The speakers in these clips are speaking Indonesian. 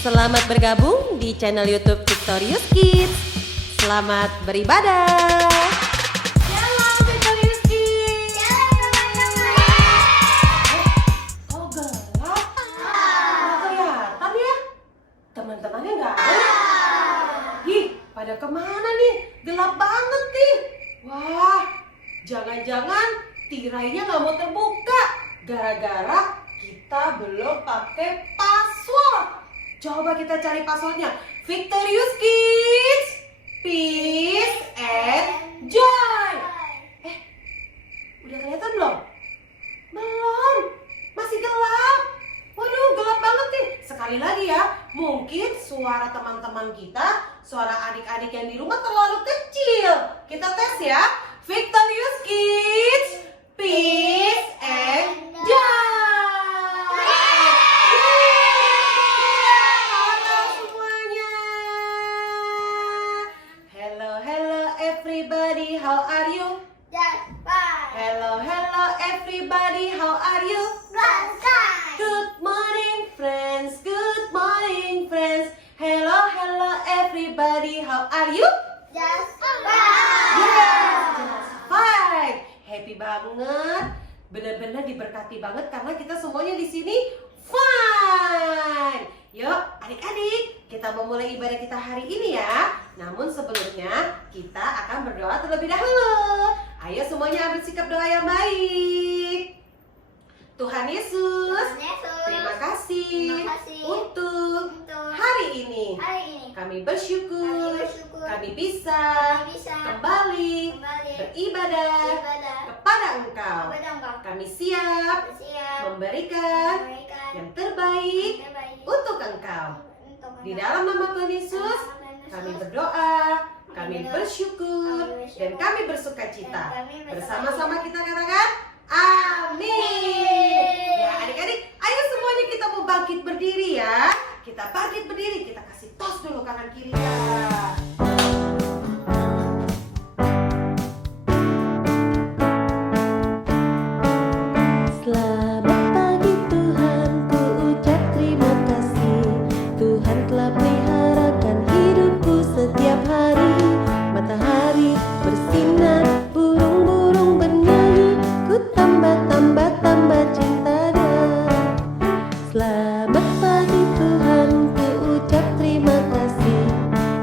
Selamat bergabung di channel YouTube Victorious Kids. Selamat beribadah. Shalom Victorious Kids. Shalom teman-teman. Oh gelap? Nggak kelihatan ya? Teman-temannya nggak ada? Ih, pada kemana nih? Gelap banget nih. Wah, jangan-jangan tirainya nggak mau terbuka gara-gara kita belum pakai password. Coba kita cari passwordnya. Victorious Kids, peace and joy. Udah kelihatan belum? Belum, masih gelap. Waduh, gelap banget nih. Sekali lagi ya, mungkin suara teman-teman kita, suara adik-adik yang di rumah terlalu kecil. Kita tes ya. Victorious Kids, peace and joy. Halo semuanya. Hello, hello everybody, how are you? Just fine. Hello, hello everybody, how are you? Bye. Good morning friends, good morning friends. Hello, hello everybody, how are you? Just Yes, fine. just fine. Happy banget, benar-benar diberkati banget karena kita semuanya di sini fine. Yuk adik-adik, kita memulai ibadah kita hari ini ya. Namun sebelumnya kita akan berdoa terlebih dahulu. Ayo semuanya ambil sikap doa yang baik. Tuhan Yesus, terima kasih untuk hari ini. Kami bersyukur kami bisa kembali beribadah kepada Engkau. Kami siap memberikan yang terbaik untuk Engkau. Di dalam nama Tuhan Yesus, kami berdoa, kami bersyukur, dan kami bersukacita. Bersama-sama kita katakan, amin. Ya adik-adik, ayo semuanya kita mau bangkit berdiri ya. Kita bangkit berdiri, kita kasih tos dulu kanan kirinya. Selamat pagi Tuhan, ku ucap terima kasih. Tuhan telah peliharakan hidupku setiap hari. Matahari bersinar, burung-burung bernyanyi, ku tambah cinta Dia. Selamat pagi Tuhan, ku ucap terima kasih.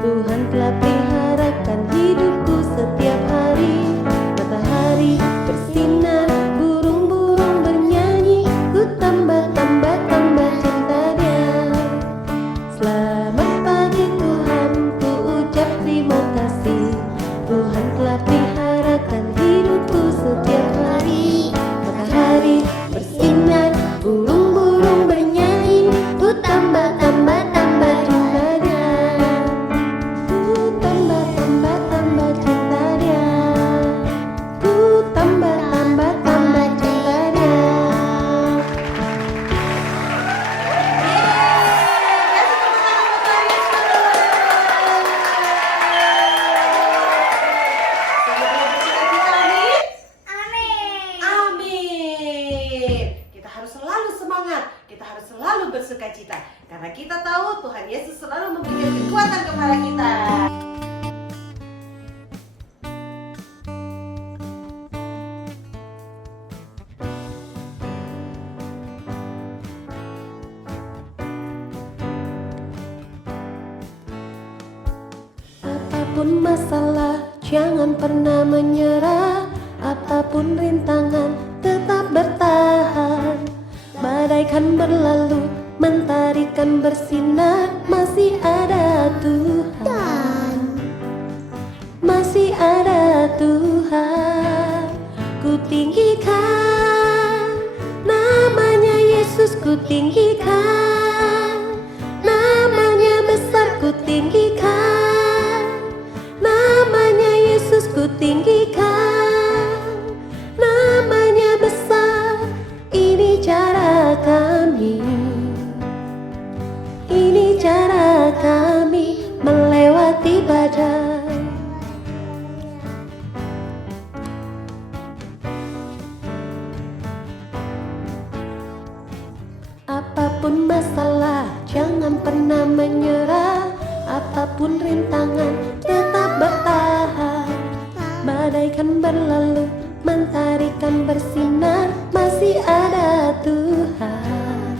Tuhan telah peliharakan hidupku setiap hari. Matahari bersinar, burung-burung bernyanyi, ku tambah cinta Dia. Selamat pagi Tuhan, ku ucap terima kasih. Tuhan telah peliharakan hidupku setiap hari. Matahari bersinar, burung-burung bernyanyi, ku tambah cinta Dia. Ku tambah cinta Dia. Ku tambah cinta Dia. Semuanya bersukacita, amin. Amin. Amin. Kita harus selalu semangat, kita harus selalu bersukacita karena kita tahu Tuhan Yesus selalu memberikan kekuatan kepada kita. Apapun masalah, jangan pernah menyerah. Apapun rintangan, tetap bertahan. Badai kan berlalu, mentari kan bersinar. Masih ada Tuhan, masih ada Tuhan. Ku tinggikan namanya Yesus, ku tinggikan namanya besar, ku tinggikan namanya Yesus, ku tinggikan namanya besar. Ini cara kami, ini cara kami melewati badai. Apapun masalah, jangan pernah menyerah, apapun rintangan tetap bertahan. Badai kan berlalu, mentari kan bersinar, masih ada Tuhan,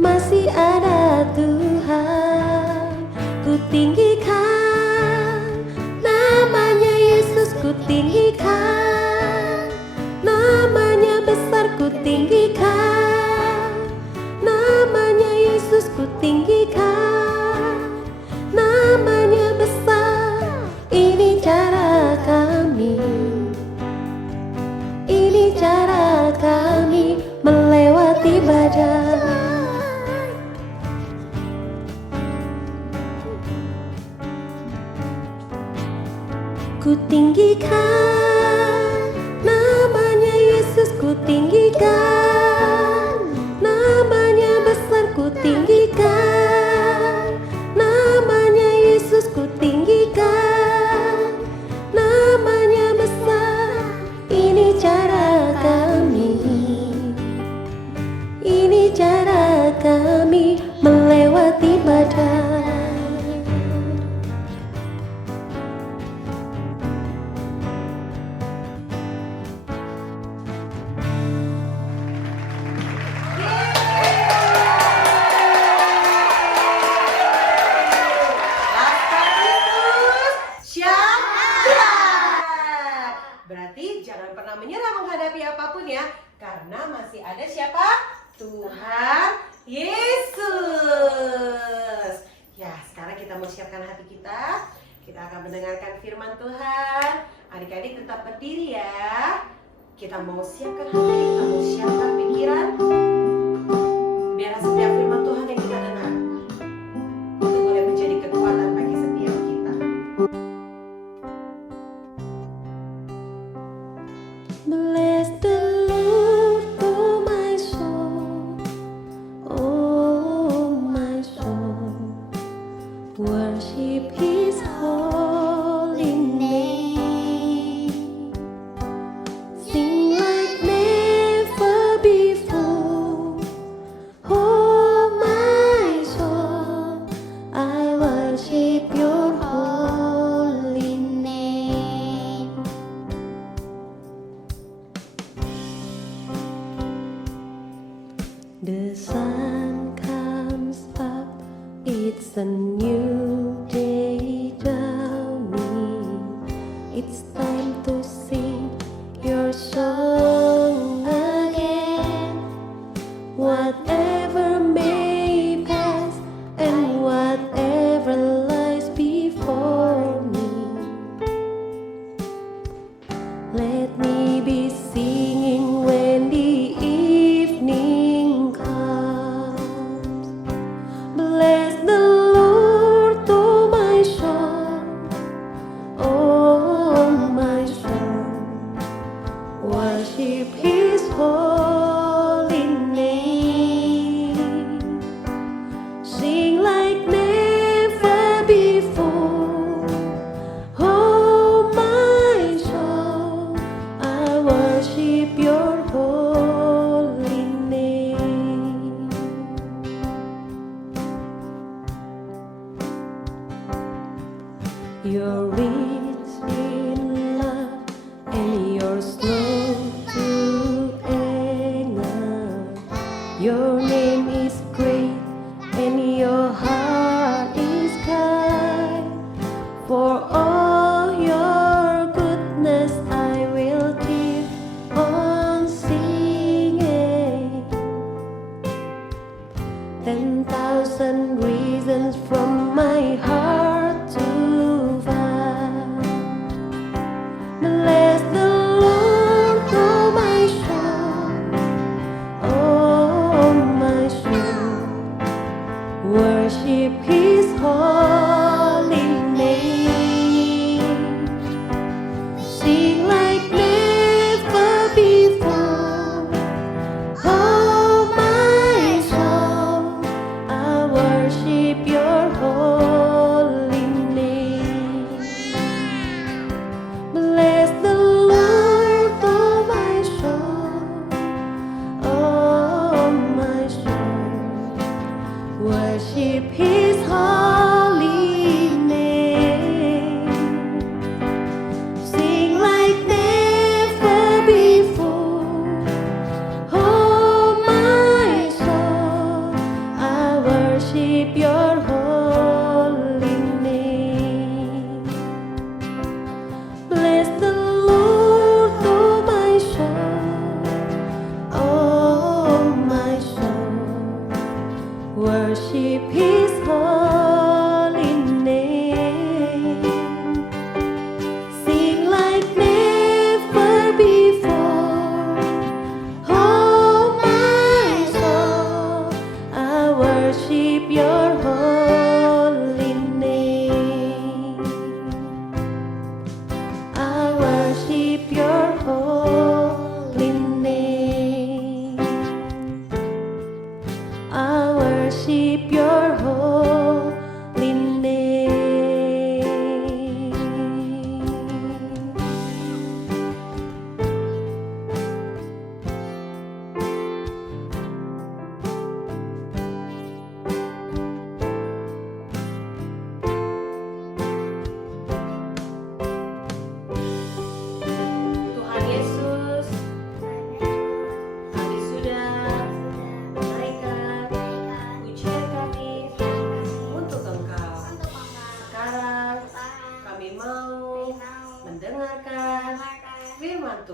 masih ada Tuhan. Ku tinggikan namanya Yesus, ku tinggikan namanya besar, ku tinggikan namanya Yesus, ku tinggikan namanya besar. Ini cara kami, ini cara kami melewati badai. Ku tinggikan namanya Yesus, ku tinggikan namanya besar, ku tinggikan namanya Yesus, ku tinggikan namanya besar. Ini cara kami, ini cara kami melewati badai. Berarti jangan pernah menyerah menghadapi apapun ya, karena masih ada siapa? Tuhan Yesus. Ya, sekarang kita mau siapkan hati kita. Kita akan mendengarkan firman Tuhan. Adik-adik tetap berdiri ya. Kita mau siapkan hati, kita mau siapkan pikiran. Biar setiap firman Tuhan yang kita dengar itu boleh menjadi kekuatan bagi setiap kita. Bless the Lord, oh my soul, oh my soul. Worship His holy name. Sing like never before, oh my soul. I worship Your holy name. The sun comes up, it's a new day dawning. It's time to sing your song again. Whatever may pass and whatever lies before me, let me be singing when the evening comes. Bless the Lord, oh my soul, oh my soul. Worship His holy name. Sing like never before, oh my soul. I worship Your holy name. You're rich in love and you're slow to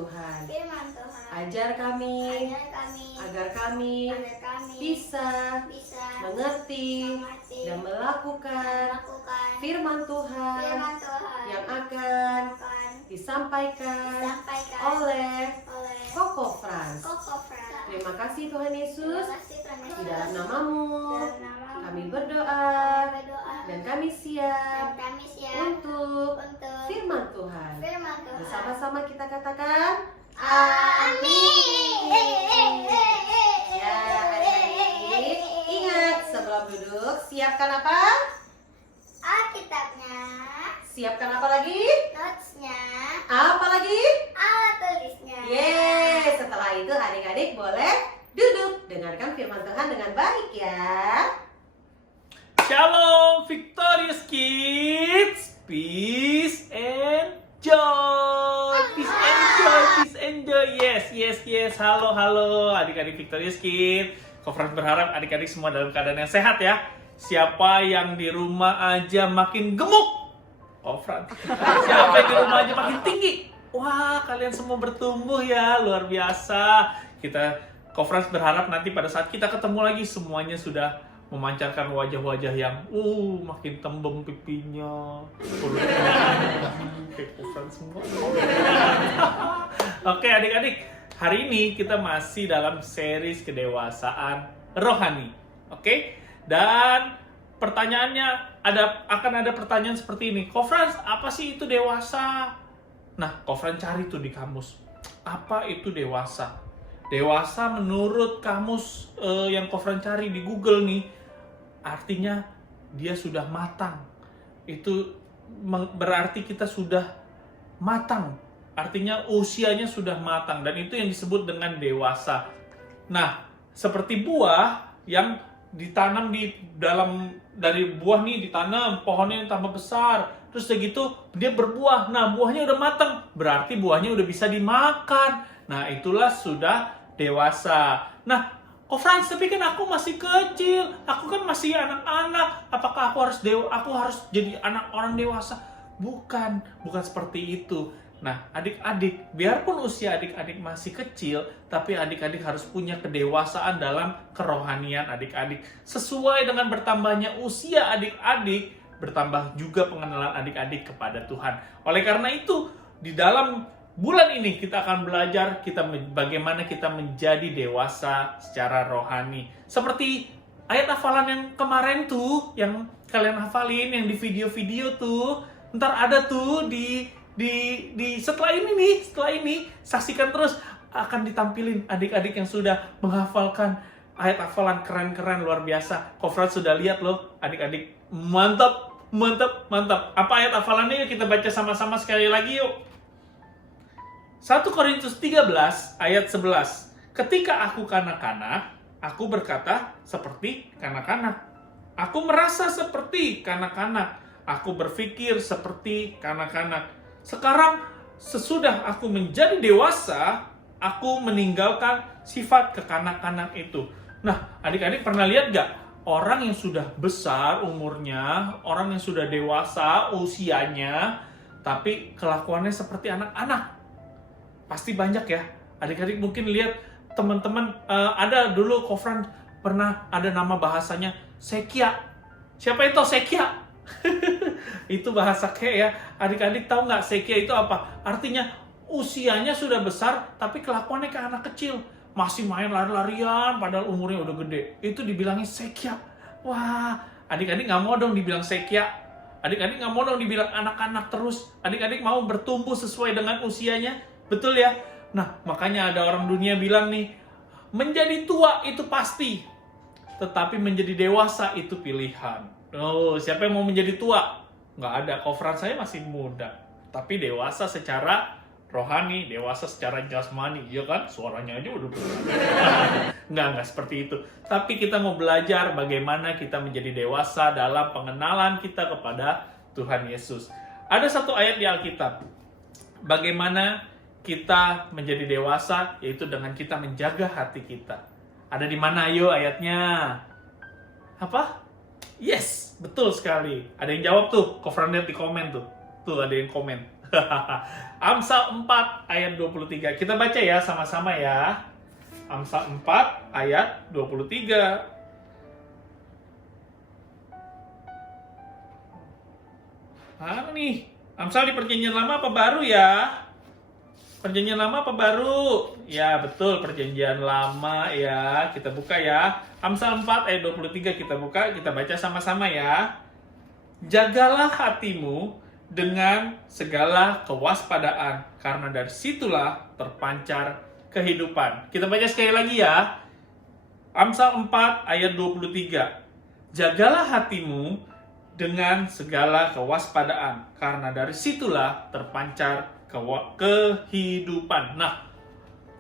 Tuhan. Firman Tuhan. Ajar kami Ajar kami. agar kami Agar kami bisa bisa mengerti dan melakukan melakukan firman Tuhan firman Tuhan yang akan akan disampaikan disampaikan oleh oleh Koko Frans. Koko Frans. Terima kasih Tuhan Terima Yesus. kasih Tuhan Di Yesus. dalam namamu Dalam namamu kami berdoa berdoa dan kami dan siap kami siap untuk untuk firman Tuhan. firman Tuhan. Bersama-sama kita katakan Amin. Ya, adik-adik, ingat sebelum duduk siapkan apa? Alkitabnya, Siapkan apa lagi? notesnya, Apa lagi? alat tulisnya. Yeay, setelah itu adik-adik boleh duduk. Dengarkan firman Tuhan dengan baik ya. Shalom Victorious Kids, peace and joy, peace and joy, peace and joy. Yes. Halo adik-adik Victorious Kids. Kofrans berharap adik-adik semua dalam keadaan yang sehat ya. Siapa yang di rumah aja makin gemuk, Kofrans. Siapa yang di rumah aja makin tinggi. Wah, kalian semua bertumbuh ya, luar biasa. Kofrans berharap nanti pada saat kita ketemu lagi semuanya sudah memancarkan wajah-wajah yang makin tembem pipinya. Kayak Kofrans semua. Oke adik-adik, hari ini kita masih dalam series kedewasaan rohani. Oke? Dan pertanyaannya akan ada pertanyaan seperti ini. Kofrans, apa sih itu dewasa? Nah, Kofrans cari tuh di kamus. Apa itu dewasa? Dewasa menurut kamus yang Kofrans cari di Google nih, artinya dia sudah matang. Itu berarti kita sudah matang. Artinya usianya sudah matang dan itu yang disebut dengan dewasa. Nah, seperti buah yang ditanam dari buah nih ditanam, pohonnya yang tambah besar, terus segitu dia berbuah. Nah, buahnya udah matang, berarti buahnya udah bisa dimakan. Nah, itulah sudah dewasa. Nah, Kofrans, tapi kan aku masih kecil, aku kan masih anak-anak. Apakah aku harus jadi orang dewasa? Bukan seperti itu. Nah, adik-adik, biarpun usia adik-adik masih kecil, tapi adik-adik harus punya kedewasaan dalam kerohanian adik-adik. Sesuai dengan bertambahnya usia adik-adik, bertambah juga pengenalan adik-adik kepada Tuhan. Oleh karena itu, di dalam bulan ini kita akan belajar bagaimana kita menjadi dewasa secara rohani. Seperti ayat hafalan yang kemarin tuh, yang kalian hafalin, yang di video-video tuh, ntar ada tuh di setelah ini saksikan terus, akan ditampilin adik-adik yang sudah menghafalkan ayat hafalan keren-keren luar biasa. Kofrans sudah lihat loh adik-adik, mantap. Apa ayat hafalannya? Yuk kita baca sama-sama sekali lagi yuk. 1 Korintus 13 ayat 11. Ketika aku kanak-kanak, aku berkata seperti kanak-kanak. Aku merasa seperti kanak-kanak. Aku berpikir seperti kanak-kanak. Sekarang, sesudah aku menjadi dewasa, aku meninggalkan sifat kekanak-kanak itu. Nah, adik-adik pernah lihat gak? Orang yang sudah besar umurnya, orang yang sudah dewasa usianya, tapi kelakuannya seperti anak-anak. Pasti banyak ya. Adik-adik mungkin lihat teman-teman, ada dulu Kofrans pernah ada nama bahasanya Sekia. Siapa yang tahu Sekia? Itu bahasa kayak ya. Adik-adik tahu nggak Sekia itu apa? Artinya usianya sudah besar tapi kelakuannya kayak anak kecil, masih main lari-larian padahal umurnya udah gede. Itu dibilangin Sekia. Wah, adik-adik nggak mau dong dibilang Sekia. Adik-adik nggak mau dong dibilang anak-anak terus. Adik-adik mau bertumbuh sesuai dengan usianya. Betul ya? Nah, makanya ada orang dunia bilang nih, menjadi tua itu pasti, tetapi menjadi dewasa itu pilihan. Oh, siapa yang mau menjadi tua? Nggak ada. Kofrans saya masih muda, tapi dewasa secara rohani, dewasa secara jasmani, ya kan? Suaranya aja udah nggak seperti itu. Tapi kita mau belajar bagaimana kita menjadi dewasa dalam pengenalan kita kepada Tuhan Yesus. Ada satu ayat di Alkitab, bagaimana kita menjadi dewasa, yaitu dengan kita menjaga hati kita. Ada di mana ayo ayatnya? Apa? Yes, betul sekali. Ada yang jawab tuh, Kofrans lihat di komen tuh. Tuh ada yang komen. Amsal 4 ayat 23. Kita baca ya sama-sama ya. Amsal 4 ayat 23. Mana nih? Amsal di perjanjian lama apa baru ya? Perjanjian lama apa baru? Ya betul, perjanjian lama ya. Kita buka ya. Amsal 4 ayat 23 kita buka, kita baca sama-sama ya. Jagalah hatimu dengan segala kewaspadaan, karena dari situlah terpancar kehidupan. Kita baca sekali lagi ya. Amsal 4 ayat 23. Jagalah hatimu dengan segala kewaspadaan, karena dari situlah terpancar kehidupan. Nah,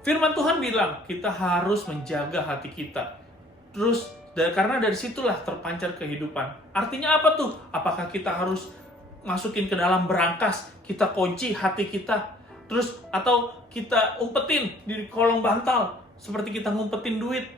firman Tuhan bilang kita harus menjaga hati kita. Terus karena dari situlah terpancar kehidupan. Artinya apa tuh? Apakah kita harus masukin ke dalam berangkas, kita kunci hati kita, terus atau kita umpetin di kolong bantal seperti kita ngumpetin duit?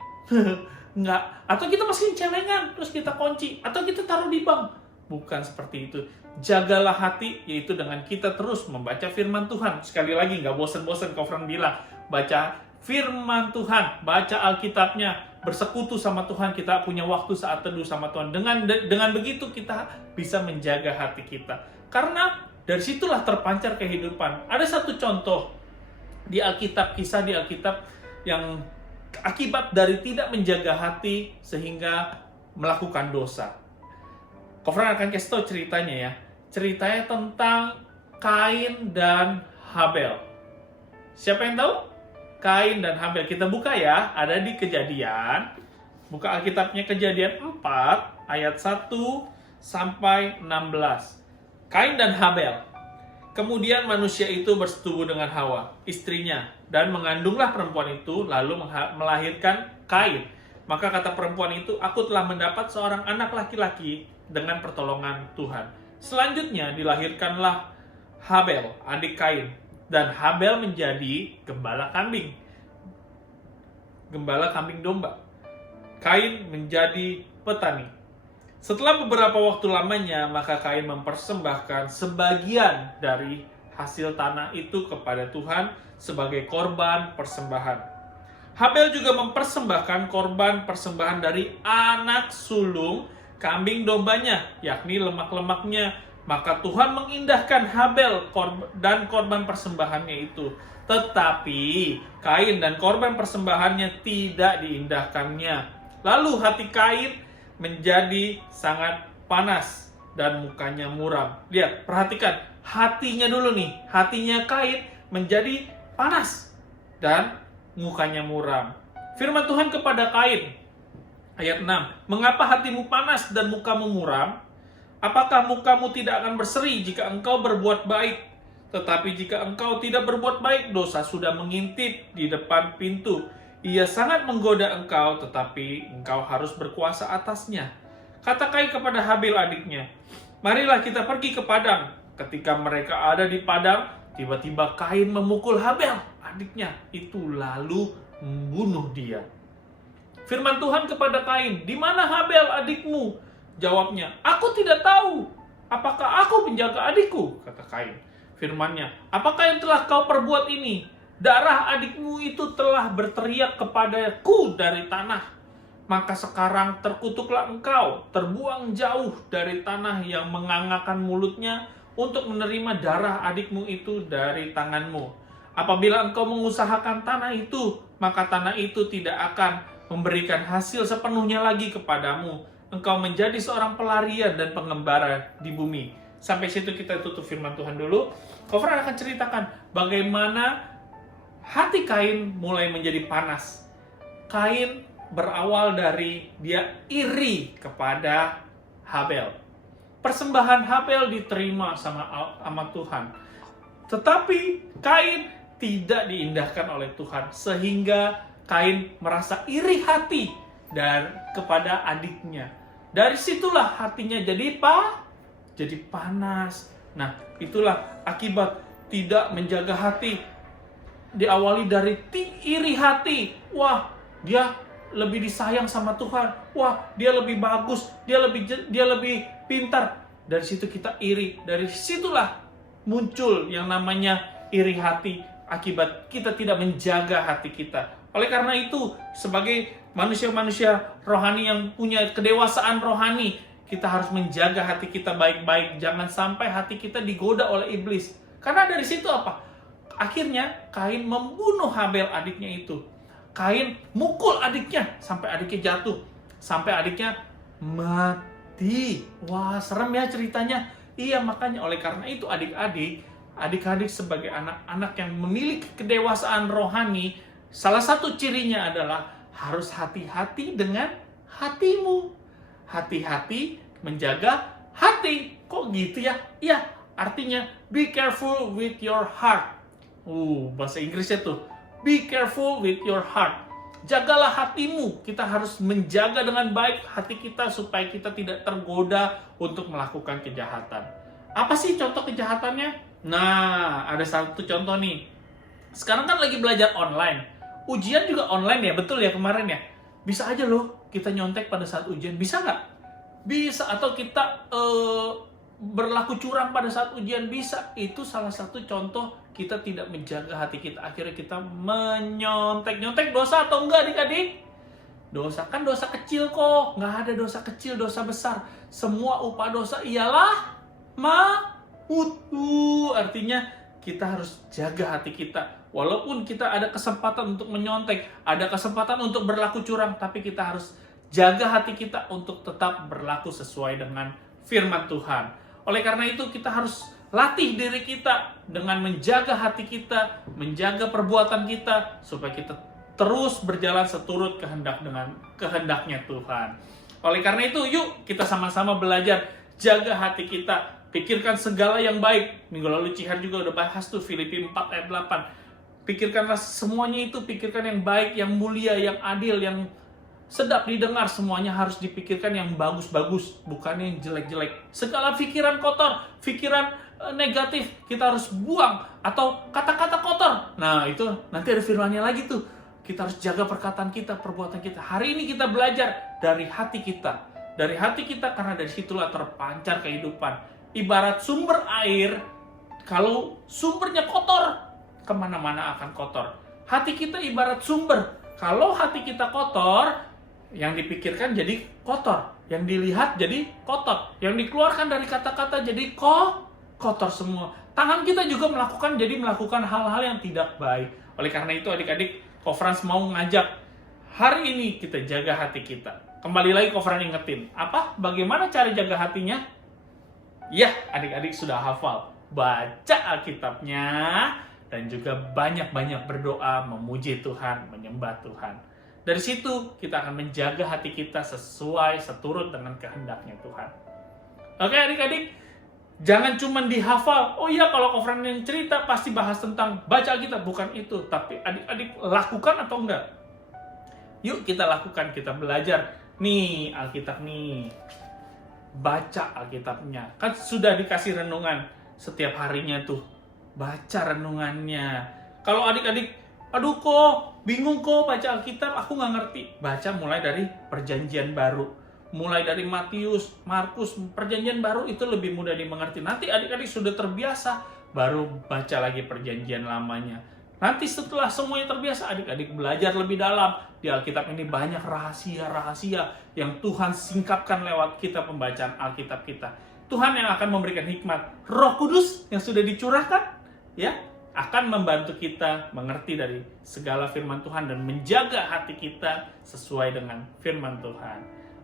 Enggak. Atau kita masukin celengan terus kita kunci, atau kita taruh di bank? Bukan seperti itu. Jagalah hati, yaitu dengan kita terus membaca firman Tuhan. Sekali lagi, nggak bosan-bosan Kofran bilang, baca firman Tuhan, baca Alkitabnya, bersekutu sama Tuhan, kita punya waktu saat teduh sama Tuhan. Dengan begitu kita bisa menjaga hati kita. Karena dari situlah terpancar kehidupan. Ada satu contoh di Alkitab, kisah di Alkitab yang akibat dari tidak menjaga hati sehingga melakukan dosa. Kofran akan kasih tahu ceritanya ya. Ceritanya tentang Kain dan Habel. Siapa yang tahu? Kain dan Habel. Kita buka ya, ada di Kejadian. Buka Alkitabnya Kejadian 4 ayat 1 sampai 16. Kain dan Habel. Kemudian manusia itu bersetubuh dengan Hawa, istrinya, dan mengandunglah perempuan itu, lalu melahirkan Kain. Maka kata perempuan itu, aku telah mendapat seorang anak laki-laki dengan pertolongan Tuhan. Selanjutnya dilahirkanlah Habel, adik Kain. Dan Habel menjadi gembala kambing domba. Kain menjadi petani. Setelah beberapa waktu lamanya, maka Kain mempersembahkan sebagian dari hasil tanah itu kepada Tuhan sebagai korban persembahan. Habel juga mempersembahkan korban persembahan dari anak sulung kambing dombanya, yakni lemak-lemaknya. Maka Tuhan mengindahkan Habel dan korban persembahannya itu. Tetapi Kain dan korban persembahannya tidak diindahkannya. Lalu hati Kain menjadi sangat panas dan mukanya muram. Lihat, perhatikan. Hatinya dulu nih. Hatinya Kain menjadi panas dan mukanya muram. Firman Tuhan kepada Kain, ayat 6. Mengapa hatimu panas dan mukamu muram? Apakah mukamu tidak akan berseri jika engkau berbuat baik? Tetapi jika engkau tidak berbuat baik, dosa sudah mengintip di depan pintu. Ia sangat menggoda engkau, tetapi engkau harus berkuasa atasnya. Kata Kain kepada Habel adiknya, marilah kita pergi ke padang. Ketika mereka ada di padang, tiba-tiba Kain memukul Habel adiknya itu, lalu membunuh dia. Firman Tuhan kepada Kain, di mana Habel adikmu? Jawabnya, aku tidak tahu. Apakah aku penjaga adikku? Kata Kain. Firman-Nya, apakah yang telah kau perbuat ini? Darah adikmu itu telah berteriak kepadaku dari tanah. Maka sekarang terkutuklah engkau, terbuang jauh dari tanah yang mengangakkan mulutnya untuk menerima darah adikmu itu dari tanganmu. Apabila engkau mengusahakan tanah itu, maka tanah itu tidak akan memberikan hasil sepenuhnya lagi kepadamu. Engkau menjadi seorang pelarian dan pengembara di bumi. Sampai situ kita tutup firman Tuhan dulu. Kofran akan ceritakan bagaimana hati Kain mulai menjadi panas. Kain berawal dari dia iri kepada Habel. Persembahan Habel diterima sama Tuhan. Tetapi Kain tidak diindahkan oleh Tuhan, sehingga Kain merasa iri hati kepada adiknya. Dari situlah hatinya jadi panas. Nah, itulah akibat tidak menjaga hati. Diawali dari iri hati. Wah, dia lebih disayang sama Tuhan. Wah, dia lebih bagus, dia lebih pintar. Dari situ kita iri. Dari situlah muncul yang namanya iri hati akibat kita tidak menjaga hati kita. Oleh karena itu, sebagai manusia-manusia rohani yang punya kedewasaan rohani, kita harus menjaga hati kita baik-baik. Jangan sampai hati kita digoda oleh iblis. Karena dari situ apa? Akhirnya Kain membunuh Habel, adiknya itu. Kain mukul adiknya sampai adiknya jatuh, sampai adiknya mati. Wah, serem ya ceritanya. Iya, makanya oleh karena itu adik-adik sebagai anak-anak yang memiliki kedewasaan rohani, salah satu cirinya adalah harus hati-hati dengan hatimu. Hati-hati menjaga hati. Kok gitu ya? Iya, artinya be careful with your heart. Bahasa Inggrisnya tuh. Be careful with your heart. Jagalah hatimu. Kita harus menjaga dengan baik hati kita supaya kita tidak tergoda untuk melakukan kejahatan. Apa sih contoh kejahatannya? Nah, ada satu contoh nih. Sekarang kan lagi belajar online. Ujian juga online ya, betul ya kemarin ya? Bisa aja loh kita nyontek pada saat ujian. Bisa nggak? Bisa. Atau kita berlaku curang pada saat ujian. Bisa. Itu salah satu contoh kita tidak menjaga hati kita. Akhirnya kita menyontek. Nyontek dosa atau enggak adik-adik? Dosa. Kan dosa kecil kok. Nggak ada dosa kecil, dosa besar. Semua upah dosa ialah maut. Artinya kita harus jaga hati kita. Walaupun kita ada kesempatan untuk menyontek, ada kesempatan untuk berlaku curang, tapi kita harus jaga hati kita untuk tetap berlaku sesuai dengan firman Tuhan. Oleh karena itu kita harus latih diri kita dengan menjaga hati kita, menjaga perbuatan kita, supaya kita terus berjalan seturut kehendaknya Tuhan. Oleh karena itu, yuk kita sama-sama belajar jaga hati kita. Pikirkan segala yang baik. Minggu lalu Cihar juga udah bahas tuh Filipi 4 ayat 8. Pikirkanlah semuanya itu, pikirkan yang baik, yang mulia, yang adil, yang sedap didengar. Semuanya harus dipikirkan yang bagus-bagus, bukan yang jelek-jelek. Segala pikiran kotor, pikiran negatif kita harus buang, atau kata-kata kotor. Nah, itu nanti ada firmannya lagi tuh. Kita harus jaga perkataan kita, perbuatan kita. Hari ini kita belajar dari hati kita. Dari hati kita, karena dari situlah terpancar kehidupan. Ibarat sumber air, kalau sumbernya kotor, kemana-mana akan kotor. Hati kita ibarat sumber. Kalau hati kita kotor, yang dipikirkan jadi kotor. Yang dilihat jadi kotor. Yang dikeluarkan dari kata-kata jadi kotor semua. Tangan kita juga melakukan hal-hal yang tidak baik. Oleh karena itu adik-adik, Kofrans mau ngajak hari ini kita jaga hati kita. Kembali lagi Kofrans ingetin. Apa? Bagaimana cara jaga hatinya? Ya, adik-adik sudah hafal. Baca Alkitabnya dan juga banyak-banyak berdoa, memuji Tuhan, menyembah Tuhan. Dari situ kita akan menjaga hati kita sesuai seturut dengan kehendaknya Tuhan. Oke adik-adik, jangan cuma dihafal. Oh iya, kalau Kofran yang cerita pasti bahas tentang baca Alkitab. Bukan itu, tapi adik-adik lakukan atau enggak? Yuk kita lakukan, kita belajar. Nih Alkitab nih. Baca Alkitabnya. Kan sudah dikasih renungan setiap harinya tuh. Baca renungannya. Kalau adik-adik, aduh kok bingung kok baca Alkitab, aku nggak ngerti. Baca mulai dari Perjanjian Baru. Mulai dari Matius, Markus, Perjanjian Baru itu lebih mudah dimengerti. Nanti adik-adik sudah terbiasa, baru baca lagi Perjanjian Lamanya. Nanti setelah semuanya terbiasa, adik-adik belajar lebih dalam. Di Alkitab ini banyak rahasia-rahasia yang Tuhan singkapkan lewat kita pembacaan Alkitab kita. Tuhan yang akan memberikan hikmat. Roh Kudus yang sudah dicurahkan, ya, akan membantu kita mengerti dari segala firman Tuhan dan menjaga hati kita sesuai dengan firman Tuhan.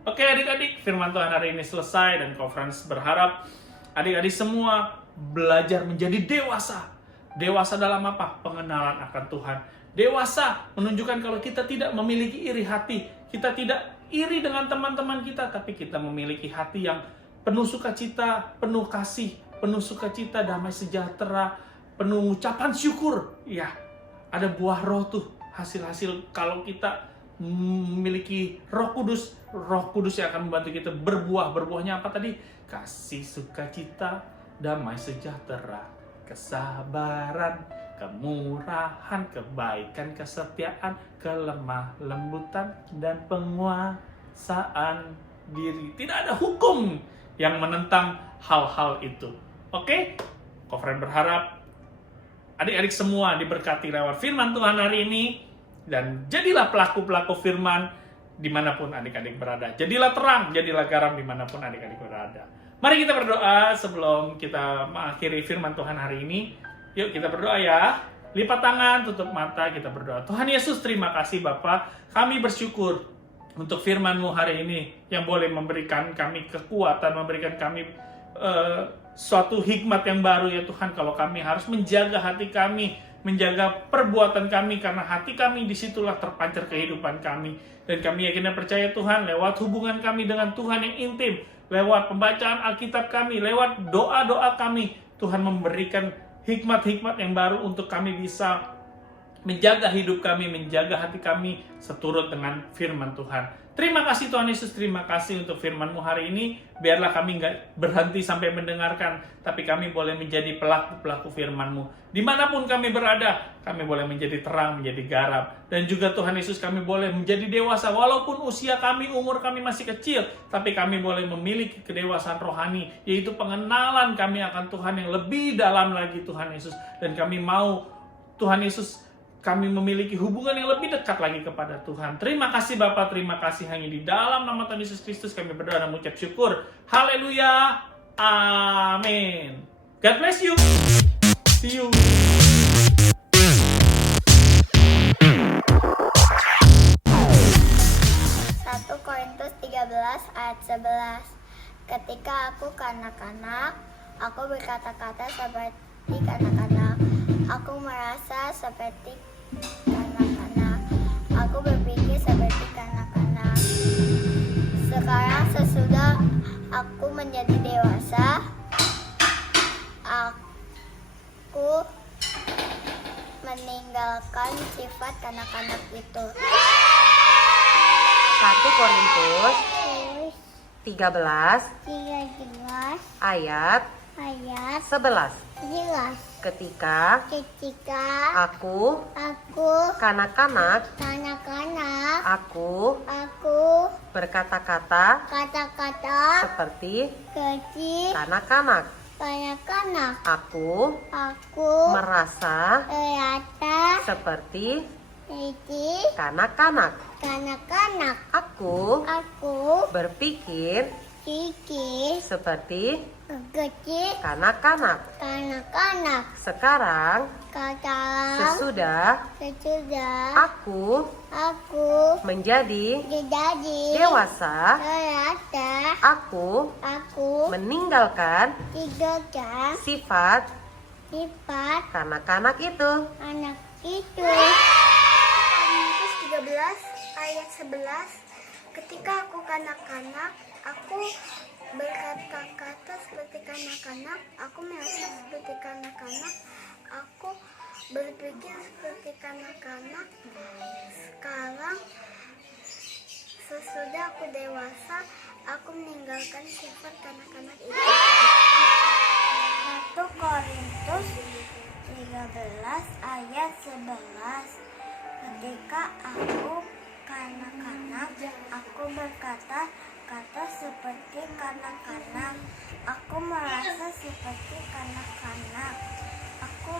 Oke adik-adik, firman Tuhan hari ini selesai dan Kofrans berharap adik-adik semua belajar menjadi dewasa. Dewasa dalam apa? Pengenalan akan Tuhan. Dewasa menunjukkan kalau kita tidak memiliki iri hati. Kita tidak iri dengan teman-teman kita, tapi kita memiliki hati yang penuh sukacita, penuh kasih, penuh sukacita, damai sejahtera, penuh ucapan syukur. Ya, ada buah roh tuh, hasil-hasil kalau kita memiliki Roh Kudus yang akan membantu kita berbuah. Berbuahnya apa tadi? Kasih, sukacita, damai sejahtera, kesabaran, kemurahan, kebaikan, kesetiaan, kelemah lembutan, dan penguasaan diri. Tidak ada hukum yang menentang hal-hal itu. Oke? Kofren berharap adik-adik semua diberkati lewat firman Tuhan hari ini. Dan jadilah pelaku-pelaku firman dimanapun adik-adik berada. Jadilah terang, jadilah garam dimanapun adik-adik berada. Mari kita berdoa sebelum kita mengakhiri firman Tuhan hari ini. Yuk kita berdoa ya. Lipat tangan, tutup mata, kita berdoa. Tuhan Yesus, terima kasih Bapa. Kami bersyukur untuk firman-Mu hari ini yang boleh memberikan kami kekuatan, memberikan kami suatu hikmat yang baru ya Tuhan. Kalau kami harus menjaga hati kami, menjaga perbuatan kami, karena hati kami disitulah terpancar kehidupan kami. Dan kami yakin dan percaya Tuhan, lewat hubungan kami dengan Tuhan yang intim, lewat pembacaan Alkitab kami, lewat doa-doa kami, Tuhan memberikan hikmat-hikmat yang baru untuk kami bisa menjaga hidup kami, menjaga hati kami seturut dengan firman Tuhan. Terima kasih Tuhan Yesus, terima kasih untuk firman-Mu hari ini. Biarlah kami nggak berhenti sampai mendengarkan, tapi kami boleh menjadi pelaku-pelaku firman-Mu. Dimanapun kami berada, kami boleh menjadi terang, menjadi garam. Dan juga Tuhan Yesus, kami boleh menjadi dewasa. Walaupun usia kami, umur kami masih kecil, tapi kami boleh memiliki kedewasaan rohani, yaitu pengenalan kami akan Tuhan yang lebih dalam lagi Tuhan Yesus. Dan kami mau Tuhan Yesus, kami memiliki hubungan yang lebih dekat lagi kepada Tuhan. Terima kasih Bapa, terima kasih hanya di dalam nama Tuhan Yesus Kristus kami berdoa dan mengucap syukur. Haleluya. Amin. God bless you. See you. 1 Korintus 13 ayat 11. Ketika aku kanak-kanak, aku berkata-kata seperti kanak-kanak. Aku merasa seperti kanak-kanak. Aku berpikir seperti kanak-kanak. Sekarang sesudah aku menjadi dewasa, aku meninggalkan sifat kanak-kanak itu. 1 Korintus 13 13 ayat ayat 11. 11. Ketika Ketika aku aku kanak-kanak, kanak-kanak, aku aku berkata-kata kata-kata seperti kecil kanak-kanak. kanak-kanak. Aku Aku merasa merasa seperti seperti kanak-kanak. kanak-kanak. Aku Aku berpikir pikir seperti kecil kanak-kanak. kanak-kanak. Sekarang Sekarang sesudah sesudah aku aku menjadi menjadi dewasa, dewasa, aku aku meninggalkan tinggalkan sifat sifat kanak-kanak itu. anak itu. Korintus 13 ayat 11. Ketika aku kanak-kanak, aku berkata-kata seperti kanak-kanak, aku merasa seperti kanak-kanak, aku berpikir seperti kanak-kanak. Sekarang sesudah aku dewasa, aku meninggalkan sifat kanak-kanak itu. 1 Korintus 13 ayat 11. Ketika aku kanak-kanak, aku berkata-kata seperti kanak-kanak, aku merasa seperti kanak-kanak, aku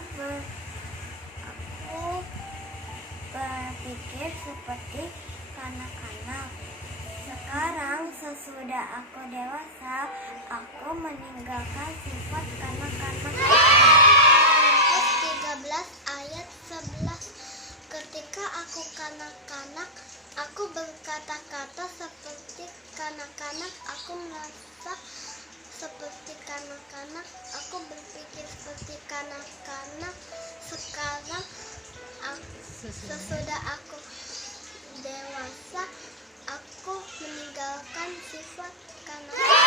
berpikir seperti kanak-kanak. Sekarang sesudah aku dewasa, aku meninggalkan sifat kanak-kanak. Korintus 13 ayat 11. Ketika aku kanak-kanak, aku berkata-kata seperti kanak-kanak, aku merasa seperti kanak-kanak, aku berpikir seperti kanak-kanak. Sekarang sesudah aku dewasa, aku meninggalkan sifat kanak-kanak.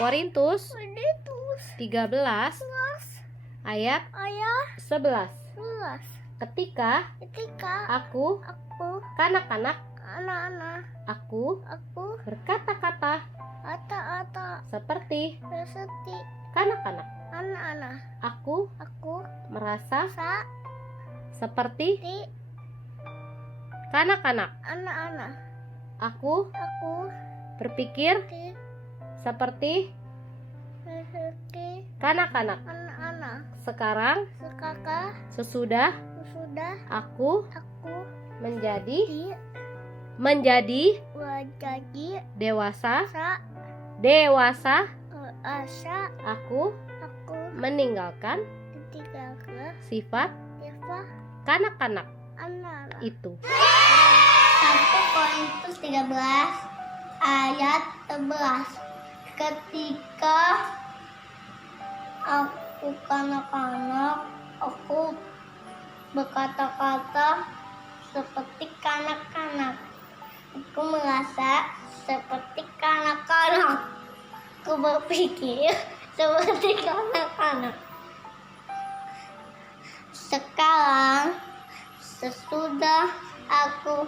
Korintus 13 ayat 11. Ketika aku kanak-kanak, aku berkata-kata seperti kanak-kanak. Aku merasa seperti kanak-kanak. Aku berpikir seperti kanak-kanak. Anak-anak. Sekarang Sekarang sesudah sudah aku aku menjadi menjadi dewasa, asa aku aku meninggalkan tinggalkan sifat sifat kanak-kanak anak. itu. 1 Korintus 13 ayat 11. Ketika aku kanak-kanak, aku berkata-kata seperti kanak-kanak. Aku merasa seperti kanak-kanak. Aku berpikir seperti kanak-kanak. Sekarang, sesudah aku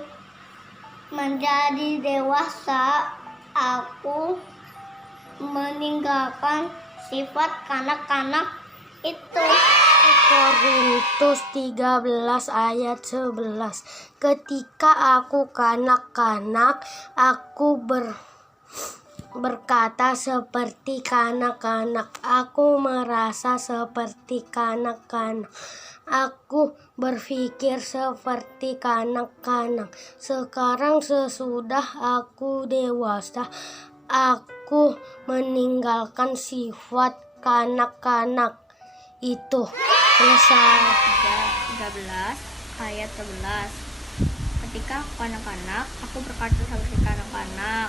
menjadi dewasa, aku meninggalkan sifat kanak-kanak itu. Korintus 13 ayat 11. Ketika aku kanak-kanak, aku berkata seperti kanak-kanak. Aku merasa seperti kanak-kanak. Aku berpikir seperti kanak-kanak. Sekarang sesudah aku dewasa, aku meninggalkan sifat kanak-kanak itu. Selesai. 13 ayat 11. Ketika aku kanak-kanak, aku berkata seperti kanak-kanak.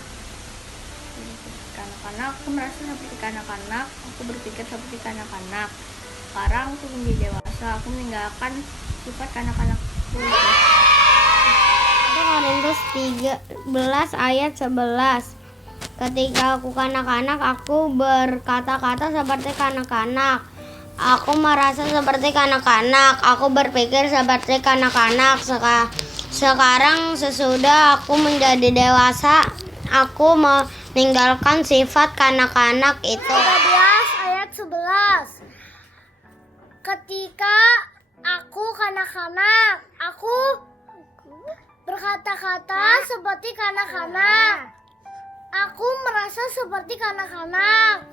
Aku merasa seperti kanak-kanak. Aku berpikir seperti kanak-kanak. Sekarang aku menjadi dewasa, aku meninggalkan sifat kanak-kanak. 1 Korintus 13 ayat 11. Ketika aku kanak-kanak, aku berkata-kata seperti kanak-kanak. Aku merasa seperti kanak-kanak. Aku berpikir seperti kanak-kanak. Sekarang sesudah aku menjadi dewasa, aku meninggalkan sifat kanak-kanak itu. 13 ayat 11. Ketika aku kanak-kanak, aku berkata-kata seperti kanak-kanak. Aku merasa seperti kanak-kanak.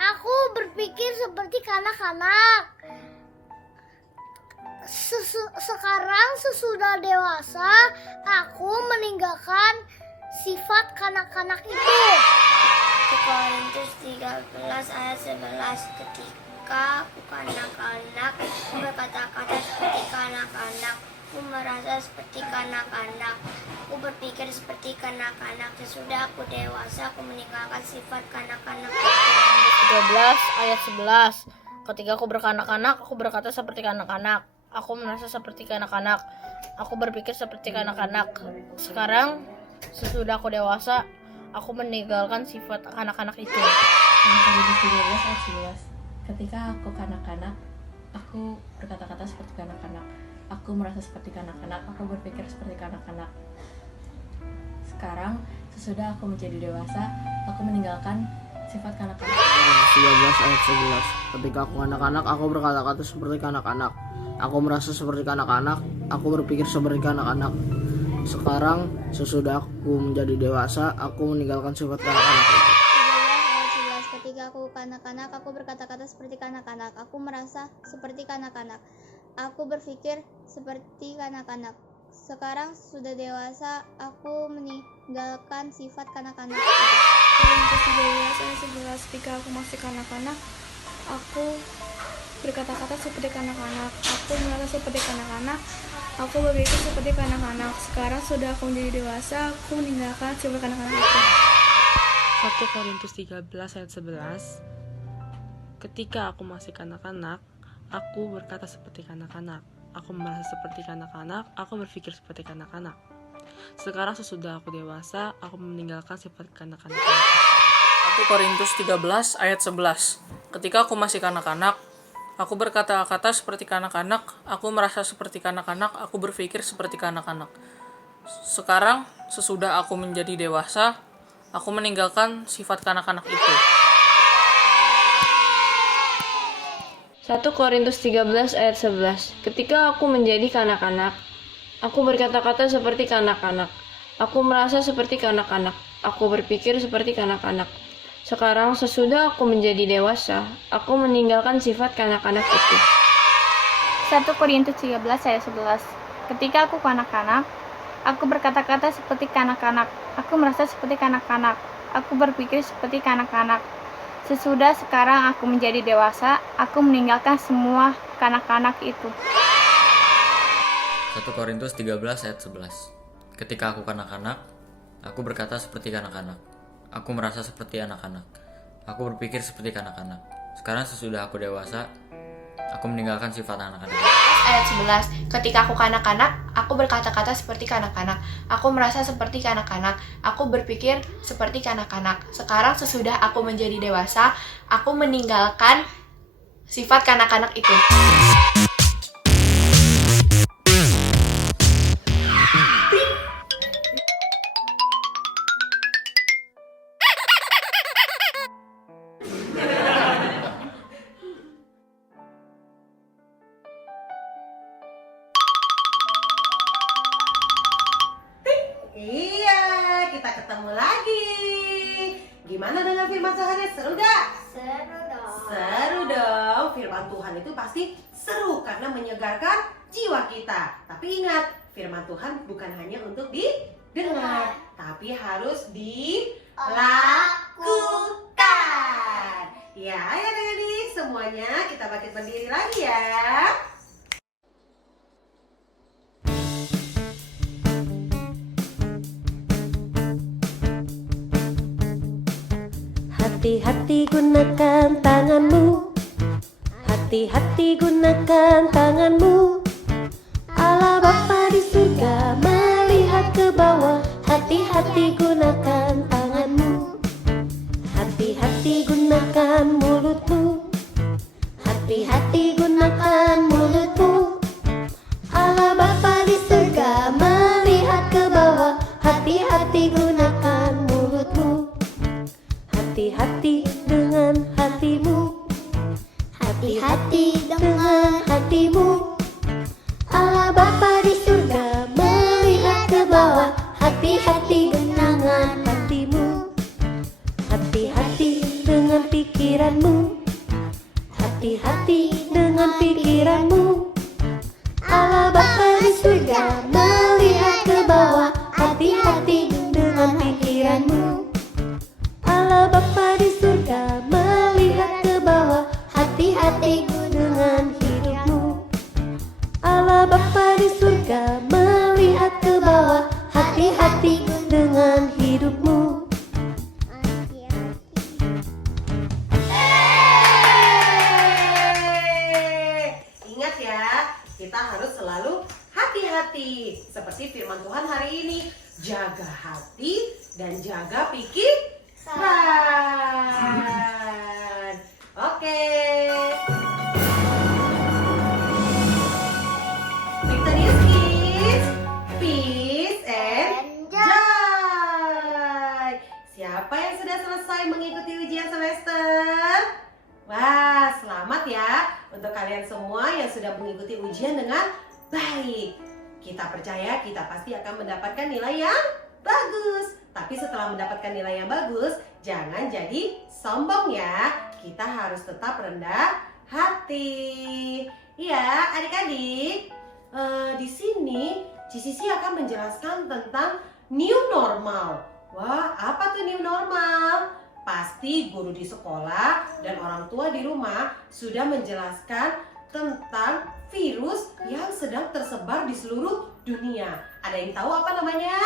Aku berpikir seperti kanak-kanak. Sekarang sesudah dewasa, aku meninggalkan sifat kanak-kanak itu. 1 Korintus 13 ayat 11. Ketika aku kanak-kanak, aku berkata-kata seperti kanak-kanak. Aku merasa seperti kanak-kanak. Aku berpikir seperti kanak-kanak. Sesudah aku dewasa, aku meninggalkan sifat kanak-kanak. 13 ayat 11. Ketika aku berkanak-kanak, aku berkata seperti kanak-kanak. Aku merasa seperti kanak-kanak. Aku berpikir seperti kanak-kanak. Sekarang, sesudah aku dewasa, aku meninggalkan sifat kanak-kanak itu. Korintus 13 ayat 11. Ketika aku kanak-kanak, aku berkata-kata seperti kanak-kanak. Aku merasa seperti kanak-kanak. Aku berpikir seperti kanak-kanak. Sekarang, sesudah aku menjadi dewasa, aku meninggalkan sifat kanak-kanak. Korintus 13 ayat 11. Ketika aku kanak-kanak, aku berkata-kata seperti kanak-kanak. Aku merasa seperti kanak-kanak. Aku berpikir seperti kanak-kanak. Sekarang, sesudah aku menjadi dewasa, aku meninggalkan sifat kanak-kanak itu. 13 ayat 11. Ketika aku kanak-kanak, aku berkata-kata seperti kanak-kanak. Aku merasa seperti kanak-kanak. Aku berpikir seperti kanak-kanak. Sekarang sudah dewasa, aku meninggalkan sifat kanak-kanak itu. Korintus 13 ayat 11. Ketika aku masih kanak-kanak, aku berkata-kata seperti kanak-kanak. Aku merasa seperti kanak-kanak. Aku berpikir seperti kanak-kanak. Sekarang sudah aku menjadi dewasa, aku meninggalkan sifat kanak-kanak itu. 1 Korintus 13 ayat 11. Ketika aku masih kanak-kanak, aku berkata seperti kanak-kanak. Aku merasa seperti kanak-kanak. Aku berpikir seperti kanak-kanak. Sekarang sesudah aku dewasa, aku meninggalkan sifat kanak-kanak. 1 Korintus 13 ayat 11. Ketika aku masih kanak-kanak, aku berkata-kata seperti kanak-kanak. Aku merasa seperti kanak-kanak. Aku berpikir seperti kanak-kanak. Sekarang sesudah aku menjadi dewasa, aku meninggalkan sifat kanak-kanak itu. 1 Korintus 13 ayat 11. Ketika aku menjadi kanak-kanak, aku berkata-kata seperti kanak-kanak. Aku merasa seperti kanak-kanak. Aku berpikir seperti kanak-kanak. Sekarang sesudah aku menjadi dewasa, aku meninggalkan sifat kanak-kanak itu. 1 Korintus 13 ayat 11. Ketika aku kanak-kanak, aku berkata-kata seperti kanak-kanak. Aku merasa seperti kanak-kanak. Aku berpikir seperti kanak-kanak. Sesudah sekarang aku menjadi dewasa, aku meninggalkan semua kanak-kanak itu. 1 Korintus 13 ayat 11. Ketika aku kanak-kanak, aku berkata seperti kanak-kanak. Aku merasa seperti anak-anak. Aku berpikir seperti kanak-kanak. Sekarang sesudah aku dewasa, aku meninggalkan sifat anak-anak. Ayat 11. Ketika aku kanak-kanak, aku berkata-kata seperti kanak-kanak. Aku merasa seperti kanak-kanak. Aku berpikir seperti kanak-kanak. Sekarang sesudah aku menjadi dewasa, aku meninggalkan sifat kanak-kanak itu. Iya, kita ketemu lagi. Gimana dengan firman Tuhan? Seru gak? Seru dong. Seru dong. Firman Tuhan itu pasti seru karena menyegarkan jiwa kita. Tapi ingat, firman Tuhan bukan hanya untuk didengar, tapi harus dilakukan. Ya, adik-adik semuanya kita bangkit berdiri lagi ya. Hati-hati gunakan tanganmu. Hati-hati gunakan tanganmu. Allah Bapa di surga melihat ke bawah. Hati-hati gunakan tanganmu. Hati-hati gunakan mulutmu. Hati-hati gunakan mulutmu. Allah Bapa di surga melihat ke bawah. Hati-hati gunakan mulutmu. Hati-hati dengan hatimu. Hati-hati dengan hatimu. Allah Bapa di surga melihat ke bawah. Hati-hati dengan hatimu. Hati-hati dengan pikiranmu. Hati-hati dengan pikiranmu. Allah Bapa di surga melihat ke bawah. Hati-hati dengan pikiranmu. Allah Bapa di surga melihat ke bawah. Hati-hati dengan hidupmu. Allah Bapa di surga melihat ke bawah. Hati-hati dengan hidupmu. Ingat ya, kita harus selalu hati-hati. Seperti firman Tuhan hari ini, jaga hati dan jaga pikiran. Oke. Victorious Kids, peace and joy. Siapa yang sudah selesai mengikuti ujian semester? Wah, selamat ya untuk kalian semua yang sudah mengikuti ujian dengan baik. Kita percaya kita pasti akan mendapatkan nilai yang bagus. Tapi setelah mendapatkan nilai yang bagus, jangan jadi sombong ya. Kita harus tetap rendah hati. Ya, adik-adik, di sini Cici akan menjelaskan tentang new normal. Wah, apa tuh new normal? Pasti guru di sekolah dan orang tua di rumah sudah menjelaskan tentang virus yang sedang tersebar di seluruh dunia. Ada yang tahu apa namanya?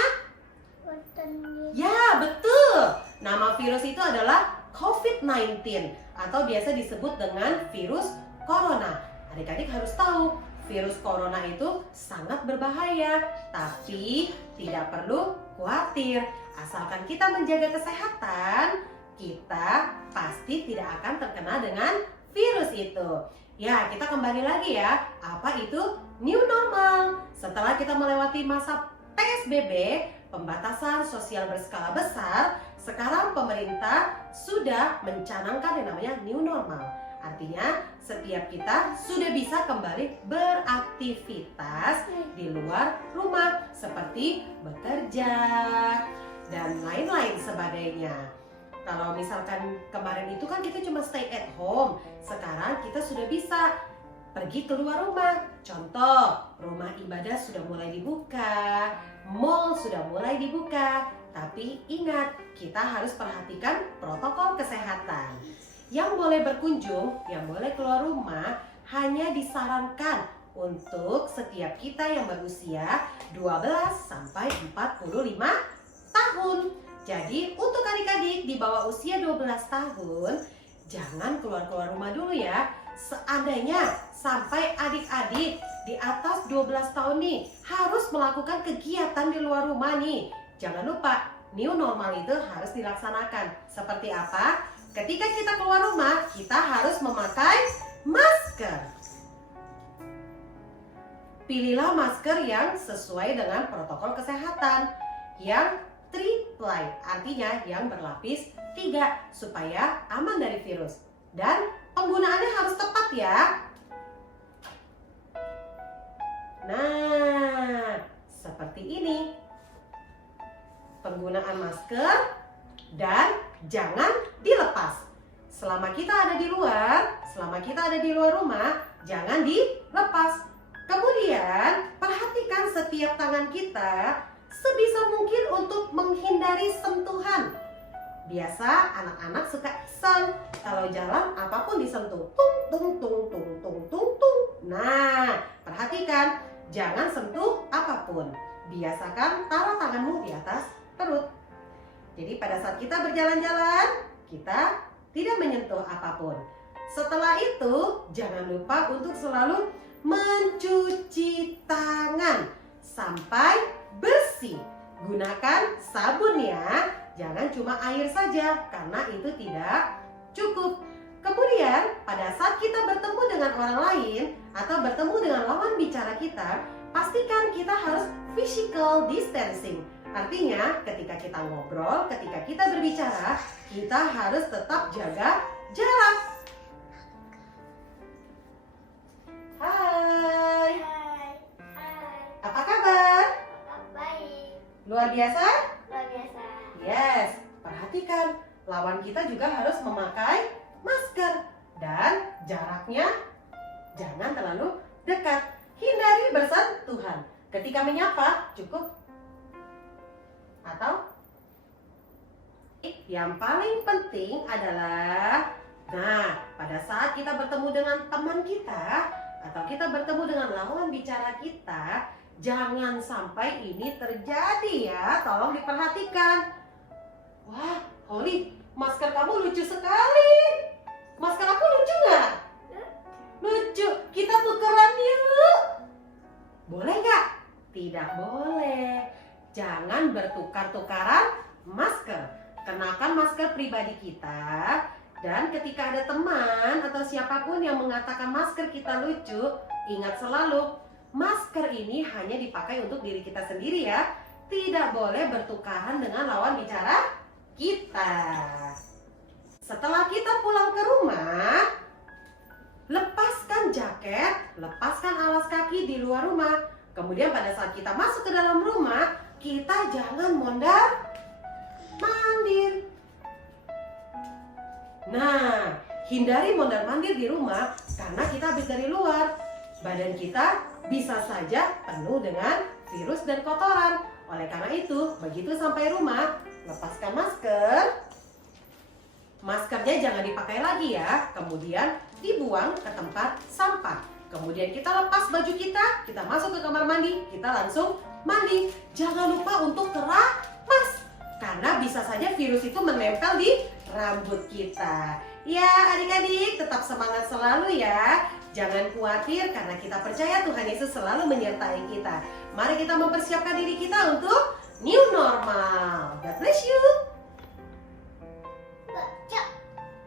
Ya, betul. Nama virus itu adalah COVID-19 atau biasa disebut dengan virus corona. Adik-adik harus tahu, virus corona itu sangat berbahaya, tapi tidak perlu khawatir. Asalkan kita menjaga kesehatan, kita pasti tidak akan terkena dengan virus itu. Ya, kita kembali lagi ya. Apa itu new normal? Setelah kita melewati masa PSBB, pembatasan sosial berskala besar, sekarang pemerintah sudah mencanangkan yang namanya new normal. Artinya setiap kita sudah bisa kembali beraktivitas di luar rumah seperti bekerja dan lain-lain sebagainya. Kalau misalkan kemarin itu kan kita cuma stay at home, sekarang kita sudah bisa pergi keluar rumah. Contoh, rumah ibadah sudah mulai dibuka, mall sudah mulai dibuka. Tapi ingat, kita harus perhatikan protokol kesehatan. Yang boleh berkunjung, yang boleh keluar rumah, hanya disarankan untuk setiap kita yang berusia 12 sampai 45 tahun. Jadi untuk adik-adik di bawah usia 12 tahun, jangan keluar-keluar rumah dulu ya. Seandainya sampai adik-adik di atas 12 tahun nih harus melakukan kegiatan di luar rumah nih. Jangan lupa, new normal itu harus dilaksanakan. Seperti apa? Ketika kita keluar rumah, kita harus memakai masker. Pilihlah masker yang sesuai dengan protokol kesehatan, yang triple, artinya yang berlapis 3, supaya aman dari virus. Dan penggunaannya harus tepat ya. Nah, seperti ini. Penggunaan masker dan jangan dilepas. Selama kita ada di luar rumah, jangan dilepas. Kemudian, perhatikan setiap tangan kita sebisa mungkin untuk menghindari sentuhan. Biasa anak-anak suka iseng, kalau jalan apapun disentuh. Tung tung tung tung tung tung tung. Nah, perhatikan, jangan sentuh apapun. Biasakan taruh tanganmu di atas perut. Jadi pada saat kita berjalan-jalan, kita tidak menyentuh apapun. Setelah itu, jangan lupa untuk selalu mencuci tangan sampai bersih. Gunakan sabun ya, jangan cuma air saja karena itu tidak cukup. Kemudian pada saat kita bertemu dengan orang lain atau bertemu dengan lawan bicara kita, pastikan kita harus physical distancing. Artinya ketika kita ngobrol, ketika kita berbicara, kita harus tetap jaga jarak. Hai. Apa kabar? Baik. Luar biasa? Luar biasa. Yes, perhatikan, lawan kita juga harus memakai masker dan jaraknya jangan terlalu dekat. Hindari bersentuhan. Ketika menyapa, cukup. Atau yang paling penting adalah, nah, pada saat kita bertemu dengan teman kita atau kita bertemu dengan lawan bicara kita, jangan sampai ini terjadi ya. Tolong diperhatikan. Wah, Holly, masker kamu lucu sekali. Masker aku lucu nggak? Lucu. Kita tukeran yuk. Boleh nggak? Tidak boleh. Jangan bertukar-tukaran masker. Kenakan masker pribadi kita. Dan ketika ada teman atau siapapun yang mengatakan masker kita lucu, ingat selalu, masker ini hanya dipakai untuk diri kita sendiri ya. Tidak boleh bertukaran dengan lawan bicara kita. Setelah kita pulang ke rumah, lepaskan jaket, lepaskan alas kaki di luar rumah. Kemudian pada saat kita masuk ke dalam rumah, kita jangan mondar-mandir. Nah, hindari mondar-mandir di rumah karena kita habis dari luar. Badan kita bisa saja penuh dengan virus dan kotoran. Oleh karena itu, begitu sampai rumah, lepaskan masker. Maskernya jangan dipakai lagi ya. Kemudian dibuang ke tempat sampah. Kemudian kita lepas baju kita masuk ke kamar mandi, kita langsung mandi. Jangan lupa untuk keramas, karena bisa saja virus itu menempel di rambut kita. Ya adik-adik, tetap semangat selalu ya. Jangan khawatir karena kita percaya Tuhan Yesus selalu menyertai kita. Mari kita mempersiapkan diri kita untuk new normal. God bless you.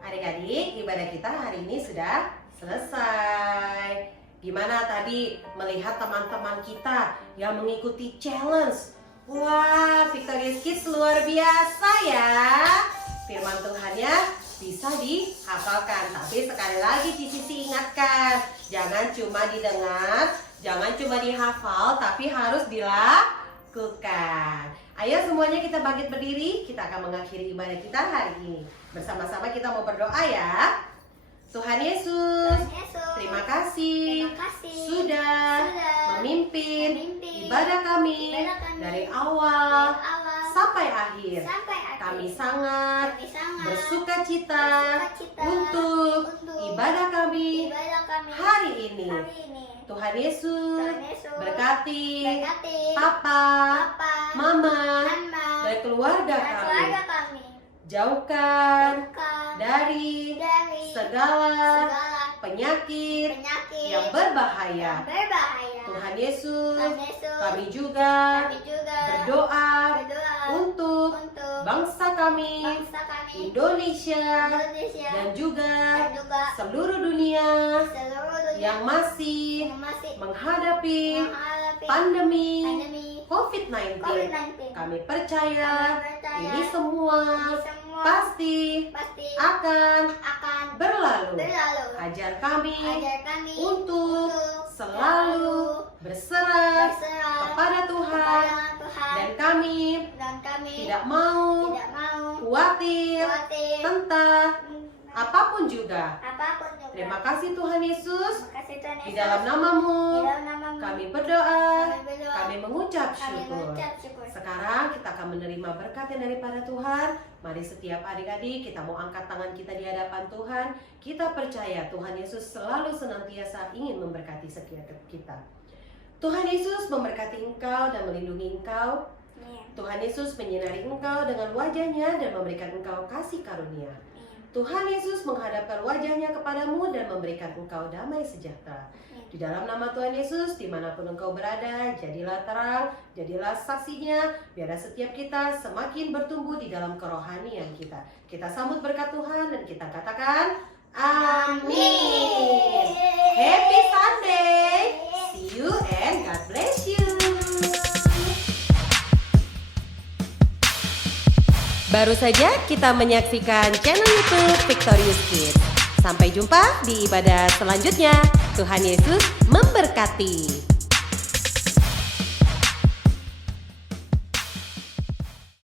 Adik-adik, ibadah kita hari ini sudah selesai. Gimana tadi melihat teman-teman kita yang mengikuti challenge? Wah, Victorious Kids luar biasa ya. Firman Tuhannya bisa dihafalkan. Tapi sekali lagi Cici ingatkan, jangan cuma didengar, jangan cuma dihafal, tapi harus dilakukan. Ayo semuanya kita bangkit berdiri, kita akan mengakhiri ibadah kita hari ini. Bersama-sama kita mau berdoa ya. Tuhan Yesus, terima kasih sudah memimpin ibadah kami dari awal sampai akhir. Kami sangat bersuka cita untuk ibadah kami hari ini. Tuhan Yesus berkati Papa, Mama, dan keluarga kami. Jauhkan dari segala penyakit yang berbahaya. Tuhan Yesus, kami juga berdoa untuk bangsa kami, Indonesia, dan juga seluruh dunia yang masih menghadapi pandemi COVID-19. Kami percaya ini semua pasti akan berlalu. Ajar kami untuk selalu berserah kepada Tuhan, dan kami tidak mau khawatir tentang apapun juga. Terima kasih Tuhan Yesus. Di dalam namamu kami berdoa, kami mengucap syukur. Sekarang kita akan menerima berkat yang daripada Tuhan. Mari setiap adik-adik kita mau angkat tangan kita di hadapan Tuhan. Kita percaya Tuhan Yesus selalu senantiasa ingin memberkati setiap kita. Tuhan Yesus memberkati engkau dan melindungi engkau. Tuhan Yesus menyinari engkau dengan wajahnya dan memberikan engkau kasih karunia. Tuhan Yesus menghadapkan wajahnya kepadamu dan memberikan engkau damai sejahtera. Di dalam nama Tuhan Yesus, dimanapun engkau berada, jadilah terang, jadilah saksinya, biar setiap kita semakin bertumbuh di dalam kerohanian kita. Kita sambut berkat Tuhan dan kita katakan, amin. Happy Sunday. See you and God bless you. Baru saja kita menyaksikan channel YouTube Victorious Kids. Sampai jumpa di ibadah selanjutnya. Tuhan Yesus memberkati.